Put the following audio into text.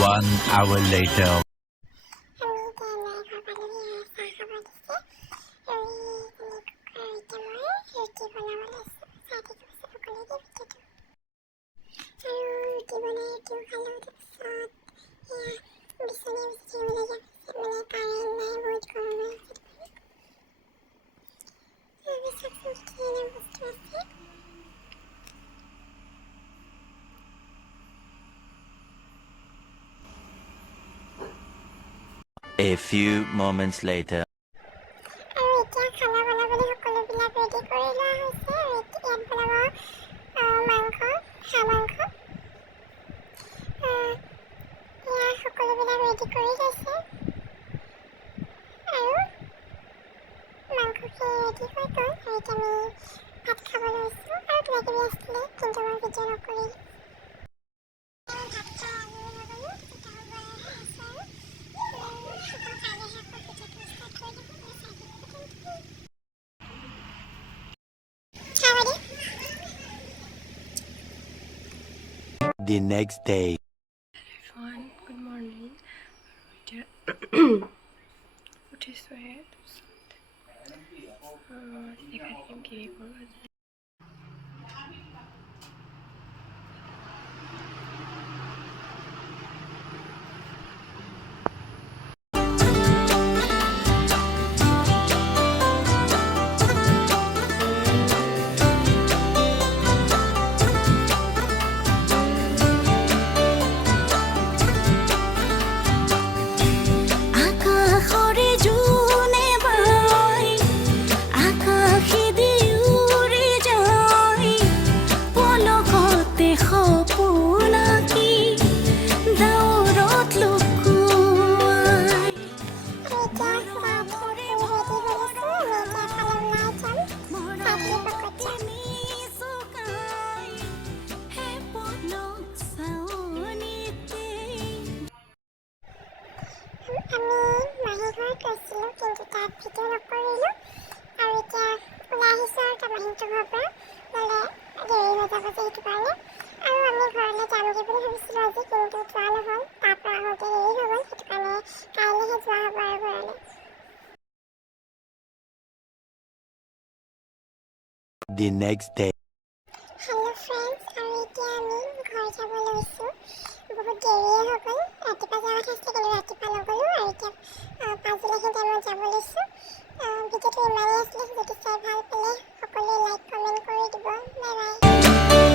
1 hour later. A few moments later. The next day. Everyone, good morning. What is it? এখানে গিয়ে করবো The next day. Hello friends, আমি ঘৰ যাব লৈছো বহুত দেৰিয়ে হৈ গ'ল ৰাতিপুৱা যোৱা কথা আছিলে কিন্তু ৰাতিপুৱা নগ'লো আৰু এতিয়া পাঁচদিনাখিনি টাইমত যাব লৈছো ভিডিঅ'টো ইমানেই আছিলে যদি চাই ভাল পালে সকলোৱে লাইক কমেণ্ট কৰি দিব বাই বাই